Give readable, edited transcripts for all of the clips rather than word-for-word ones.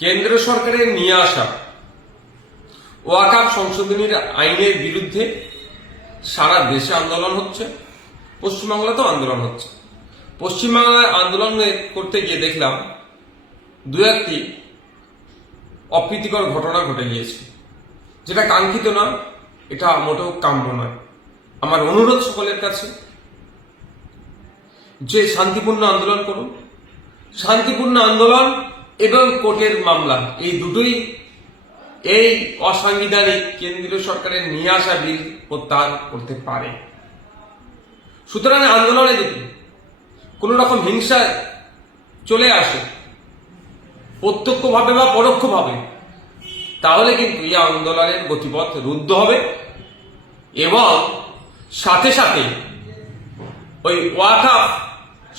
কেন্দ্র সরকারের নিয়ে আসা ওয়াকফ সংশোধনীর আইনের বিরুদ্ধে সারা দেশে আন্দোলন হচ্ছে, পশ্চিমবাংলাতেও আন্দোলন হচ্ছে। পশ্চিমবাংলায় আন্দোলন করতে গিয়ে দেখলাম দু একটি অপ্রীতিকর ঘটনা ঘটে গিয়েছে, যেটা কাঙ্ক্ষিত না, এটা মোটেও কাম্য নয়। আমার অনুরোধ সকলের কাছে যে শান্তিপূর্ণ আন্দোলন করুন। শান্তিপূর্ণ আন্দোলন এবং কোর্টের মামলা এই দুটোই এই অসাংবিধানিক কেন্দ্রীয় সরকারের নিয়ে আসা বিল প্রত্যাহার করতে পারে। সুতরাং আন্দোলনে যদি কোন রকম হিংসা চলে আসে প্রত্যক্ষভাবে বা পরোক্ষভাবে, তাহলে কিন্তু এই আন্দোলনের গতিপথ রুদ্ধ হবে এবং সাথে সাথে ওই ওয়াকফ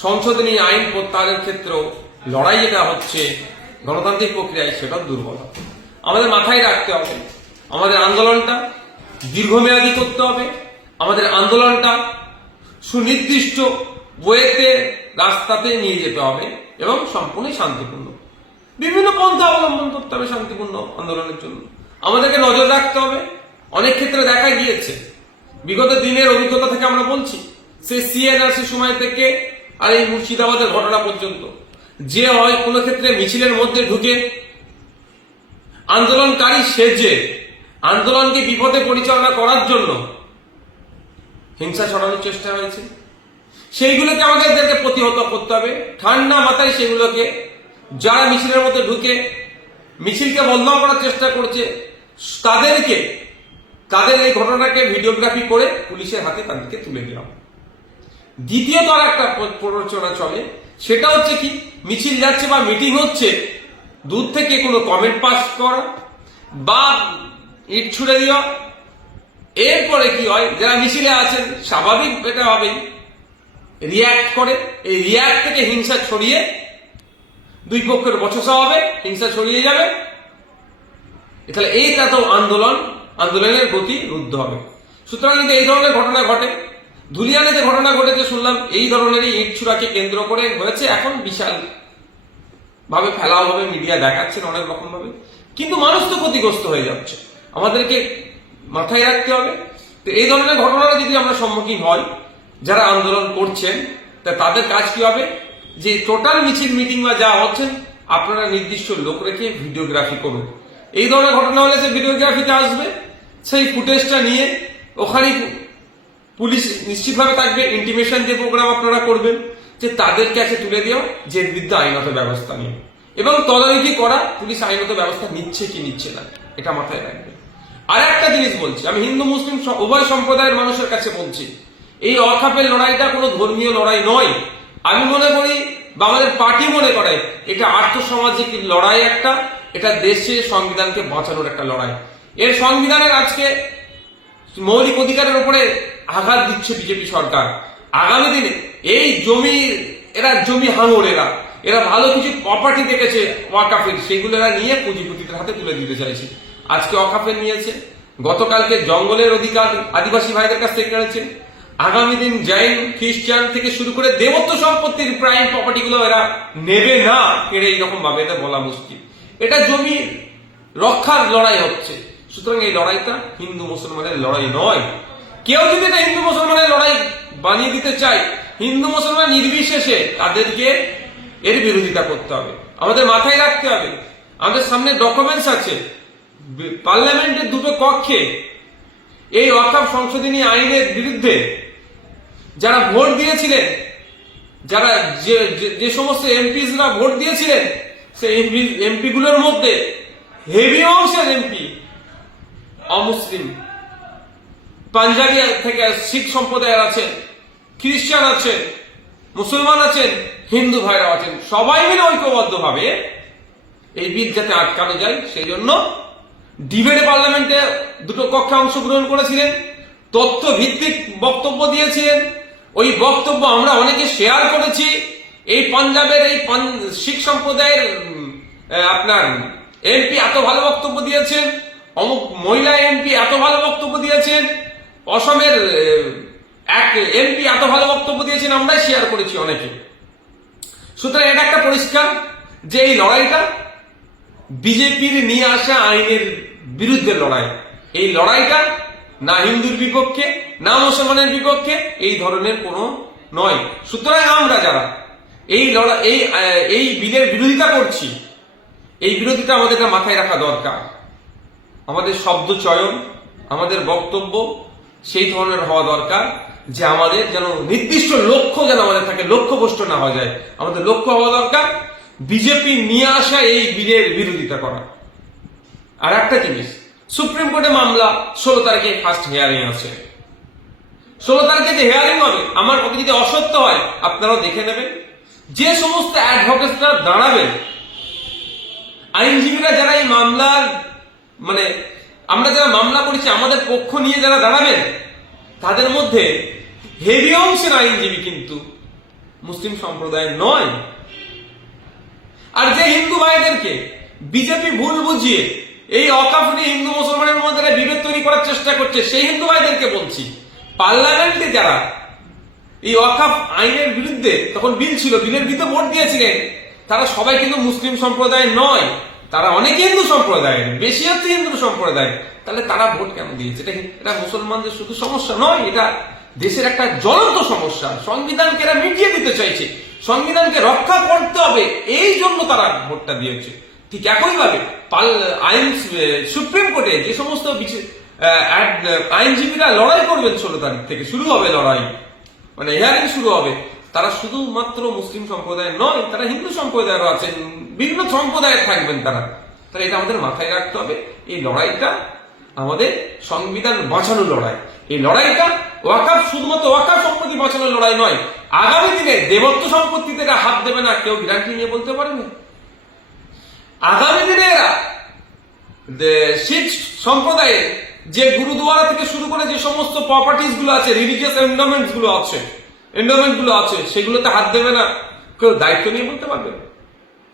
সংশোধনী আইন প্রত্যাহারের ক্ষেত্রেও লড়াই যেটা হচ্ছে গণতান্ত্রিক প্রক্রিয়ায়, সেটা দুর্বল হবে। আমাদের মাথায় রাখতে হবে, আমাদের আন্দোলনটা দীর্ঘমেয়াদী করতে হবে। আমাদের আন্দোলনটা সুনির্দিষ্ট ওয়েতে রাস্তাতে নিয়ে যেতে হবে এবং সম্পূর্ণ শান্তিপূর্ণ। বিভিন্ন পন্থা অবলম্বন করতে হবে শান্তিপূর্ণ আন্দোলনের জন্য। আমাদেরকে নজর রাখতে হবে। অনেক ক্ষেত্রে দেখা গিয়েছে, বিগত দিনের অভিজ্ঞতা থেকে আমরা বলছি, সে সিএনআরসি সময় থেকে আর এই মুর্শিদাবাদের ঘটনা পর্যন্ত, যে হয় কোনো ক্ষেত্রে মিছিলের মধ্যে ঢুকে আন্দোলনকারী সেজে আন্দোলনকে বিপদে পরিচালনা করার জন্য হিংসা ছড়ানোর চেষ্টা হয়েছে। সেইগুলোকে আমাদেরকে প্রতিহত করতে হবে ঠান্ডা মাথায়। সেগুলোকে যারা মিছিলের মধ্যে ঢুকে মিছিলকে বন্ধ করার চেষ্টা করছে, তাদের এই ঘটনাকে ভিডিওগ্রাফি করে পুলিশের হাতে তাদেরকে তুলে দেওয়া। দ্বিতীয়ত আর একটা প্ররোচনা চলে, সেটা হচ্ছে কি, মিছিল যাচ্ছে বা মিটিং হচ্ছে, দূর থেকে কোনো কমেন্ট পাস করা বা ইট ছুড়ে দেওয়া। এরপরে কি হয়, যারা মিছিলে আছেন স্বাভাবিক এটা হবেই, রিয়াক্ট করে। এই রিয়াক্ট থেকে হিংসা ছড়িয়ে দুই পক্ষের বচসা হবে, হিংসা ছড়িয়ে যাবে। তাহলে এইটা তো আন্দোলনের গতি রুদ্ধ হবে। সুতরাং যদি এই ধরনের ঘটনা ঘটে, ধুলিয়ানে যে ঘটনা ঘটেছে শুনলাম এই ধরনেরই ইট ছুড়াকে কেন্দ্র করে হয়েছে, এখন বিশাল ভাবে ফেলা হবে, মিডিয়া দেখাচ্ছেন অনেক রকম ভাবে, কিন্তু মানুষ তো ক্ষতিগ্রস্ত হয়ে যাচ্ছে। আমাদেরকে মাথায় রাখতে হবে। তো এই ধরনের ঘটনার যদি আমরা সম্মুখীন হই, যারা আন্দোলন করছেন, তাদের কাজ কি হবে, যে টোটাল মিছিল মিটিং বা যা হচ্ছেন আপনারা নির্দিষ্ট লোক রেখে ভিডিওগ্রাফি করুন। এই ধরনের ঘটনা হলে সে ভিডিওগ্রাফিতে আসবে, সেই ফুটেজটা নিয়ে ওখানে পুলিশ নিশ্চিতভাবে থাকবে। ইন্টিমেশন যে প্রোগ্রাম আপনারা করবেন, যে তাদের কাছে তুলে দিও, যে বিরুদ্ধে আইনত ব্যবস্থা নিয়ে, এবং তদারকি করা পুলিশ আইনত ব্যবস্থা নিচ্ছে কি নিচ্ছে না, এটা মাথায় রাখবে। আর একটা জিনিস বলছি, আমি হিন্দু মুসলিম উভয় সম্প্রদায়ের মানুষের কাছে বলছি, এই ওয়াকফের লড়াইটা কোনো ধর্মীয় লড়াই নয়। আমি মনে করি বা আমাদের পার্টি মনে করে এটা আর্থসামাজিক লড়াই একটা, এটা দেশে সংবিধানকে বাঁচানোর একটা লড়াই। এর সংবিধানের আজকে মৌলিক অধিকারের উপরে আঘাত দিচ্ছে বিজেপি সরকার। আগামী দিনে এই জমি হাঙড়, এরা ভালো কিছু প্রপার্টি দেখেছে ওয়াকফের, সেগুলো এরা নিয়ে পুঁজিপতিদের হাতে তুলে দিতে চাইছে। আজকে ওয়াকফের নিয়েছে, গতকালকে জঙ্গলের অধিকার আদিবাসী ভাইদের কাছ থেকে কেড়েছে, আগামী দিন জৈন খ্রিস্টান থেকে শুরু করে দেবত্ব সম্পত্তির প্রাইম প্রপার্টি গুলো এরা নেবে না কেড়ে, এইরকম ভাবে এটা বলা মুশকিল। এটা জমি রক্ষার লড়াই হচ্ছে। সুতরাং এই লড়াইটা হিন্দু মুসলমানের লড়াই নয়। কেউ যদি এটা হিন্দু মুসলমানের লড়াই বানিয়ে দিতে চায়, হিন্দু মুসলমান নির্বিশেষে তাদেরকে এর বিরোধিতা করতে হবে। আমাদের মাথায় রাখতে হবে, আমাদের সামনে ডকুমেন্টস আছে, পার্লামেন্টের দুটো কক্ষে এই ওয়াকফ সংশোধনী আইনের বিরুদ্ধে যারা ভোট দিয়েছিলেন, যারা যে সমস্ত এমপিরা ভোট দিয়েছিলেন, সেই এমপি গুলোর মধ্যে হেভি অংশের এমপি অমুসলিম, পাঞ্জাবি থেকে শিখ সম্প্রদায়ের আছেন, খ্রিস্টান আছেন, মুসলমান আছেন, হিন্দু ভাইরা আছেন। সবাই মিলে ঐক্যবদ্ধভাবে এই বিল যাতে আটকানো যায়, সেই জন্য ডিবেটে পার্লামেন্টে দুটো কক্ষে অংশগ্রহণ করেছিলেন, তথ্য ভিত্তিক বক্তব্য দিয়েছিলেন। ওই বক্তব্য আমরা অনেকে শেয়ার করেছি। এই পাঞ্জাবের এই শিখ সম্প্রদায়ের আপনার এমপি এত ভালো বক্তব্য দিয়েছেন, অমুক মহিলা এমপি এত ভালো বক্তব্য দিয়েছেন, অসমের এক এমপি এত ভালো বক্তব্য দিয়েছেন, আমরাই শেয়ার করেছি অনেকে। সুতরাং এটা একটা পরিষ্কার যে এই লড়াইটা বিজেপির নিয়ে আসা আইনের বিরুদ্ধে লড়াই। এই লড়াইটা না হিন্দুর বিপক্ষে না মুসলমানের বিপক্ষে এই ধরনের কোনো নয়। সুতরাং আমরা যারা এই লড়াই এই বিলের বিরোধিতা করছি, এই বিরোধিতা আমাদেরকে মাথায় রাখা দরকার। আমাদের শব্দ চয়ন, আমাদের বক্তব্য সেই ধরনের হওয়া দরকার যে আমাদের যেন নির্দিষ্ট লক্ষ্য যেন আমাদের থাকে, লক্ষ্যভ্রষ্ট না হয়ে যায়। আমাদের লক্ষ্য হওয়া দরকার বিজেপি নিয়ে আসা এই বিলের বিরোধিতা করা। আর একটা জিনিস, সুপ্রিম কোর্টে মামলা 16 তারিখে ফার্স্ট হিয়ারিং আছে। 16 তারিখে যে হিয়ারিং হবে, আমার কথা যদি অসত্য হয় আপনারাও দেখে নেবেন। যে সমস্ত অ্যাডভোকেটরা দাঁড়াবেন, আইনজীবীরা যারা এই মামলার মানে আমরা যারা মামলা করেছি আমাদের পক্ষ নিয়ে যারা দাঁড়াবেন, তাদের মধ্যে হেভি অংশের আইনজীবী কিন্তু মুসলিম সম্প্রদায়ের নয়। আর যে হিন্দু ভাইদেরকে বিজেপি ভুল বুঝিয়ে এই ওয়াকফ নিয়ে হিন্দু মুসলমানের মধ্যে বিভেদ তৈরি করার চেষ্টা করছে, সেই হিন্দু ভাইদেরকে বলছি, পার্লামেন্টে যারা এই ওয়াকফ আইনের বিরুদ্ধে তখন বিল ছিল, বিলের বিরুদ্ধে ভোট দিয়েছিলেন, তারা সবাই কিন্তু মুসলিম সম্প্রদায় নয়, তারা অনেকে হিন্দু সম্প্রদায়ের, বেশি হচ্ছে হিন্দু সম্প্রদায়। তাহলে তারা ভোট কেন দিয়েছে? এটা মুসলমানদের শুধু সমস্যা নয়, এটা দেশের একটা জ্বলন্ত সমস্যা। সংবিধানকে এরা মিটিয়ে দিতে চাইছে, সংবিধানকে রক্ষা করতে হবে, এই জন্য তারা ভোটটা দিয়েছে। ঠিক একইভাবে সুপ্রিম কোর্টে যে সমস্ত আইনজীবীরা লড়াই করবেন, 16 তারিখ থেকে শুরু হবে লড়াই, মানে হিয়ারিং শুরু হবে, তারা শুধুমাত্র মুসলিম সম্প্রদায়ের নয়, তারা হিন্দু সম্প্রদায়েরও আছেন, বিভিন্ন সম্প্রদায়ের থাকবেন তারা। তাহলে এটা আমাদের মাথায় রাখতে হবে। এই লড়াইটা আমাদের সংবিধান বাঁচানোর লড়াই। এই লড়াইটা ওয়াকফ শুধুমাত্র ওয়াকফ সম্পত্তি বাঁচানোর লড়াই নয়। আগামী দিনে দেবত্ব সম্পত্তিতে এরা হাত দেবে না, কেউ গ্যারান্টি নিয়ে বলতে পারেনি। আগামী দিনে এরা শিখ সম্প্রদায়ের যে গুরুদুয়ারা থেকে শুরু করে যে সমস্ত প্রপার্টিজ গুলো আছে, রিলিজিয়াস এন্ডোমেন্টস গুলো আছে, সেগুলোতে হাত দেবে না, কেউ দায়িত্ব নিয়ে বলতে পারবে না।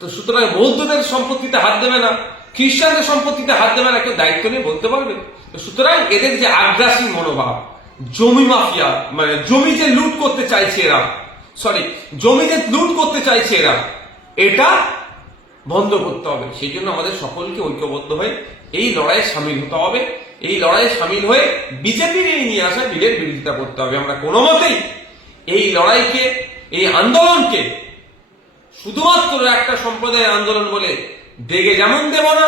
তো সুতরাং বৌদ্ধদের সম্পত্তিতে হাত দেবে না, খ্রিস্টানদের সম্পত্তিতে হাত দেবে না, কেউ দায়িত্ব নিয়ে বলতে পারবে। তো সুতরাং এদের যে আগ্রাসী মনোভাব, জমি মাফিয়া, মানে জমি যে লুট করতে চাইছে এরা, এটা বন্ধ করতে হবে। সেই জন্য আমাদের সকলকে ঐক্যবদ্ধ হয়ে এই লড়াইয়ে সামিল হতে হবে। এই লড়াইয়ে সামিল হয়ে বিজেপির এই নিয়ে আসা বিলের বিরোধিতা করতে হবে। আমরা কোনো মতেই এই লড়াইকে, এই আন্দোলনকে শুধুমাত্র একটা সম্প্রদায়ের আন্দোলন বলে দেগে যেমন দেব না,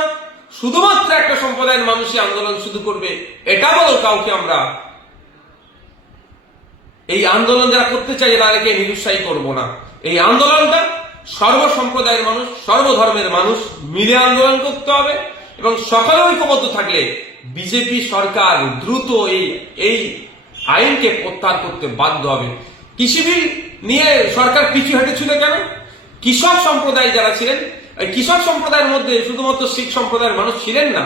শুধুমাত্র একটা সম্প্রদায়ের মানুষই আন্দোলন শুধু করবে এটা বলো কাউকে আমরা এই আন্দোলন যারা করতে চাই তাদেরকে নিরুৎসাহী করব না। এই আন্দোলনটা সর্বসম্প্রদায়ের মানুষ, সর্বধর্মের মানুষ মিলে আন্দোলন করতে হবে এবং সকলে ঐক্যবদ্ধ থাকলে বিজেপি সরকার দ্রুত এই আইনকে প্রত্যাহার করতে বাধ্য হবে। কৃষি বিল নিয়ে সরকার পিছু হেঁটেছিল কেন? কৃষক সম্প্রদায় যারা ছিলেন, এই কৃষক সম্প্রদায়ের মধ্যে শুধুমাত্র শিখ সম্প্রদায়ের মানুষ ছিলেন না,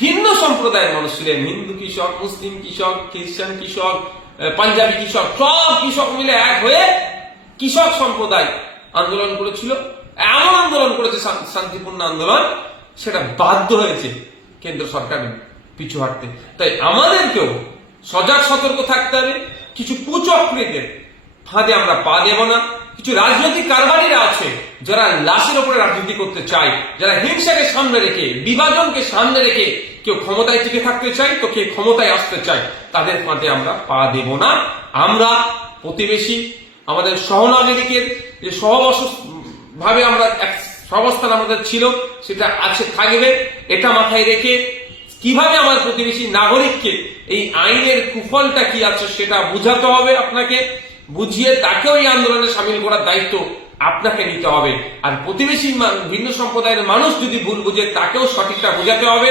ভিন্ন সম্প্রদায়ের মানুষ ছিলেন। হিন্দু কৃষক, মুসলিম কৃষক, খ্রিস্টান কৃষক, পাঞ্জাবি কৃষক, সব কৃষক মিলে এক হয়ে কৃষক সম্প্রদায় আন্দোলন করেছিল। এমন আন্দোলন করেছে, শান্তিপূর্ণ আন্দোলন, সেটা বাধ্য হয়েছে কেন্দ্র সরকার পিছু হাঁটতে। তাই আমাদেরকেও সজাগ সতর্ক থাকতে হবে। কিছু কুচক্রীদের ফাঁদে আমরা পা দেব না। কিছু রাজনৈতিক কারবারিরা আছে যারা লাশের উপরে রাজনীতি করতে চায়, যারা হিংসাকে সামনে রেখে, বিভাজনকে সামনে রেখে কেউ ক্ষমতায় টিকে থাকতে চায়, তো কেউ ক্ষমতায় আসতে চায়, তাদের ফাঁদে আমরা পা দেব না। আমরা প্রতিবেশী, আমাদের সহনাগরিকের যে ভাবে আমরা সহাবস্থান আমাদের ছিল, সেটা আছে, থাকবে। এটা মাথায় রেখে কিভাবে আমার প্রতিবেশী নাগরিককে এই আইনের কুফলটা কি আছে সেটা বুঝাতে হবে, আপনাকে বুঝিয়ে তাকেও এই আন্দোলনে সামিল করার দায়িত্ব আপনাকে নিতে হবে। আর প্রতিবেশী ভিন্ন সম্প্রদায়ের মানুষ যদি ভুল বুঝে, তাকেও সঠিকটা বোঝাতে হবে।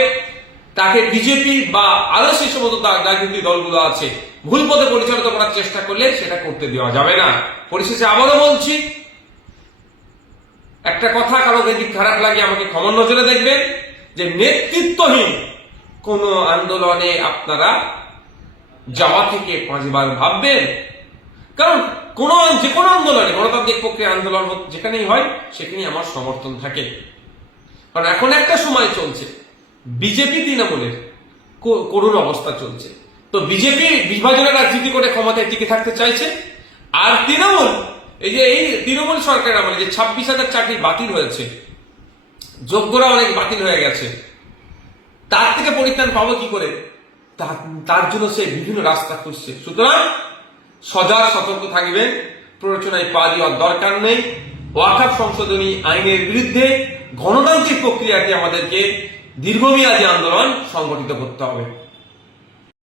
তাকে বিজেপি বা আরো সেই সমস্ত রাজনৈতিক দলগুলো আছে ভুল পথে পরিচালিত করার চেষ্টা করলে সেটা করতে দেওয়া যাবে না। পরিশেষে আবারও বলছি, একটা কথা, কারো যদি খারাপ লাগে আমাকে ক্ষমা নজরে দেখবেন, যে নেতৃত্বহীন কোন আন্দোলনে আপনারা যাওয়া থেকে 5 বার ভাববেন। কারণ যে কোনো আন্দোলনে, গণতান্ত্রিক প্রক্রিয়া আন্দোলন যেখানেই হয় সেখানেই আমার সমর্থন থাকে। কারণ এখন একটা সময় চলছে, বিজেপি তৃণমূলের করুণ অবস্থা চলছে। তো বিজেপি বিভাজনের রাজনীতি করে ক্ষমতায় টিকে থাকতে চাইছে, আর তৃণমূল, এই তৃণমূল সরকারের আমলে যে 26,000 চাকরি বাতিল হয়েছে, যোগ্যরা অনেক বাতিল হয়ে গেছে, তার থেকে পরিত্রাণ পাবো কি করে? তার জন্য সে বিভিন্ন রাস্তা খুঁজছে। সুতরাং সজাগ সতর্ক থাকবেন, প্ররোচনায় পা দেওয়ার দরকার নেই। ওয়াকফ সংশোধনী আইনের বিরুদ্ধে গণতান্ত্রিক প্রক্রিয়াটি আমাদেরকে দীর্ঘমেয়াদী আন্দোলন সংগঠিত করতে হবে।